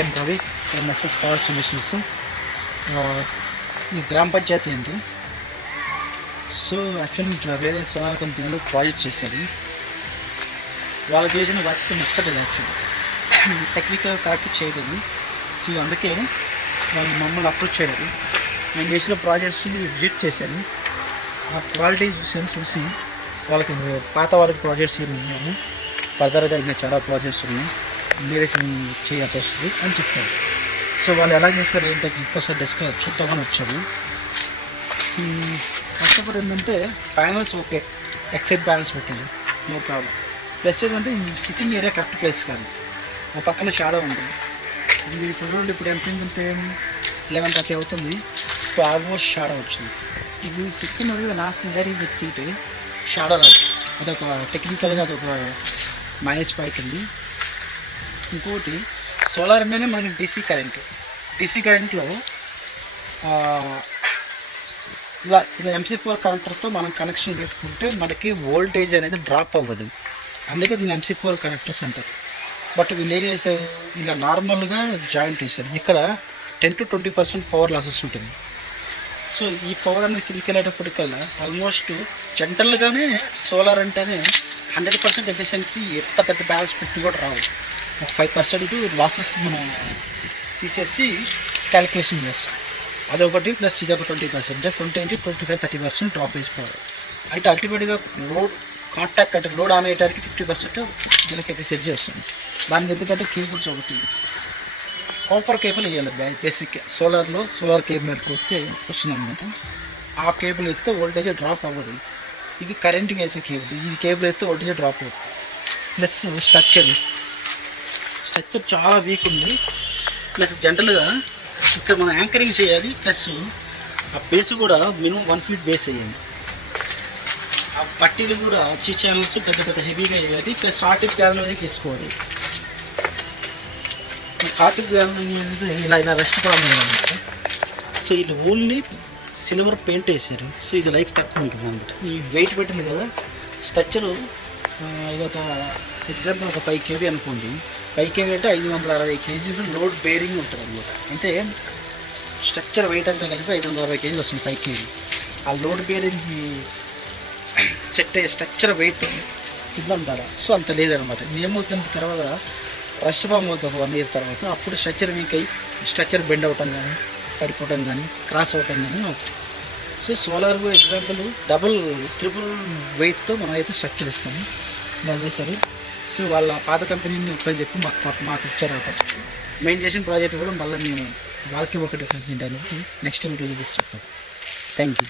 I'm Ravi MSS power solutions. ఈ గ్రామ పంచాయతీ అండి. సో యాక్చువల్లీ వేరే సోలార్ కంపెనీలో ప్రాజెక్ట్ చేశారు. వాళ్ళు చేసిన వర్క్ నచ్చలేదు యాక్చువల్లీ, టెక్నికల్ కరెక్ట్ చేయలేదు. సో అందుకే వాళ్ళు మమ్మల్ని అప్రోచ్ చేయలేదు. నేను చేసిన ప్రాజెక్ట్స్ని విజిట్ చేశాను, ఆ క్వాలిటీ చూసి వాళ్ళకి పాత వాళ్ళకి ప్రాజెక్ట్స్ ఏమి ఉన్నాము, ఫర్దర్గా ఇంకా చాలా ప్రాజెక్ట్స్ ఉన్నాయి, మీరే చేయాల్సి వస్తుంది అని చెప్పారు. సో వాళ్ళు ఎలా చేస్తారు ఏంటంటే ఇంకోసారి డిస్కస్ చూద్దామని వచ్చారు. కష్టపడి ఏంటంటే ప్యానల్స్ ఓకే, ఎక్సైడ్ ప్యానల్స్ పెట్టారు, నో ప్రాబ్లం. ప్లస్ ఏంటంటే ఈ సిట్టింగ్ ఏరియా కరెక్ట్ ప్లేస్ కాదు, ఆ పక్కన షాడో ఉంటుంది. ఇది చూడండి, ఇప్పుడు ఎంత ఏంటంటే 11:30 అవుతుంది. సో ఆల్మోస్ట్ షాడో వచ్చింది. ఇది సిట్టింగ్ మరియు నాకు వెరీ విత్ ఫీట్ షాడో రాదు. అదొక టెక్నికల్గా అదొక -5 ఉంది. ఇంకోటి సోలార్ అంటేనే మనకి డీసీ కరెంట్లో ఇలా MC4 కనెక్టర్తో మనం కనెక్షన్ పెట్టుకుంటే మనకి వోల్టేజ్ అనేది డ్రాప్ అవ్వదు, అందుకే దీన్ని MC4 కనెక్టర్స్ అంటారు. బట్ వీళ్ళు ఏం చేస్తారు, ఇలా నార్మల్గా జాయింట్ వేస్తారు. ఇక్కడ 10 to 20% పవర్ లాసెస్ ఉంటుంది. సో ఈ పవర్ అనేది కిందికి వెళ్ళేటప్పటికల్లా ఆల్మోస్ట్ జనరల్గానే సోలార్ అంటేనే 100% ఎఫిషియన్సీ, ఎంత పెద్ద బ్యాలెన్స్ పెట్టి కూడా రావు. 5% లాసెస్ మనం తీసేసి క్యాలిక్యులేషన్ చేస్తాం, అదొకటి. ప్లస్ ఇది ఒక 20%, 20 నుంచి 25-30% డ్రాప్ వేసుకోవాలి. అయితే అల్టిమేట్గా లోడ్ కాంటాక్ట్ అంటే లోడ్ ఆన్ అయ్యేటానికి 50% దీనికి ఎఫిషియన్సీ చేస్తుంది. దానికి ఎందుకంటే కేబుల్స్ ఒకటి కాపర్ కేబుల్ వేయాలి. బేసిక్ సోలార్ కేబుల్ వస్తే వస్తుంది అనమాట. ఆ కేబుల్ ఎత్తే వోల్టేజ్ డ్రాప్ అవ్వదు. ఇది కరెంట్కి వేసే కేబుల్, ఈ కేబుల్ ఎత్తే వోల్టేజ్ డ్రాప్ అవుతుంది. ప్లస్ స్ట్రక్చర్ చాలా వీక్ ఉంది. ప్లస్ జనరల్గా ఇక్కడ మనం యాంకరింగ్ చేయాలి. ప్లస్ ఆ బేస్ కూడా మినిమం 1 feet బేస్ వేయాలి. ఆ పట్టీలు కూడా వచ్చి ఛానల్స్ పెద్ద హెవీగా వేయాలి. ప్లస్ హార్ట్ గ్యాలరీ వేసుకోవాలి. హార్ట్ గ్యాలరీ అనేది ఇలా రెస్ట్ ప్రాబ్లం అనమాట. సో ఇది ఓన్లీ సిల్వర్ పెయింట్ వేసారు. సో ఇది లైఫ్ తక్కువ ఉంటుంది అనమాట. ఈ వెయిట్ పెట్టింది కదా స్ట్రక్చరు, ఇది ఒక ఎగ్జాంపుల్ ఒక 5 kg అనుకోండి. 5 kg అంటే 560 kg లోడ్ బేరింగ్ ఉంటుంది అనమాట. అంటే స్ట్రక్చర్ వెయిట్ అంతా కలిపి 560 kg వస్తుంది 5 kg. ఆ లోడ్ బేరింగ్ సెట్ అయ్యే స్ట్రక్చర్ వెయిట్ ఇది అంటారా. సో అంత లేదనమాట. ఏమవుతుంది తర్వాత రష్ ఫామ్ అవుతుంది 1 year తర్వాత. అప్పుడు స్ట్రక్చర్ వీక్ అయ్యి స్ట్రక్చర్ బెండ్ అవ్వటం కానీ, పడిపోవటం కానీ, క్రాస్ అవ్వటం కానీ అవుతుంది. సో సోలార్ ఎగ్జాంపుల్ ట్రిపుల్ వెయిట్తో మనం అయితే స్ట్రక్చర్ ఇస్తాము అదే సరే. సో వాళ్ళ పాత కంపెనీని ఉపయోగ చెప్పి మాకు ఇచ్చారు. మెయిన్ చేసిన ప్రాజెక్ట్ కూడా మళ్ళీ మేము వాళ్ళకి ఒక డిఫరెన్స్ ఏంటనేది నెక్స్ట్ వీడియో చూపిస్తాం. Thank you.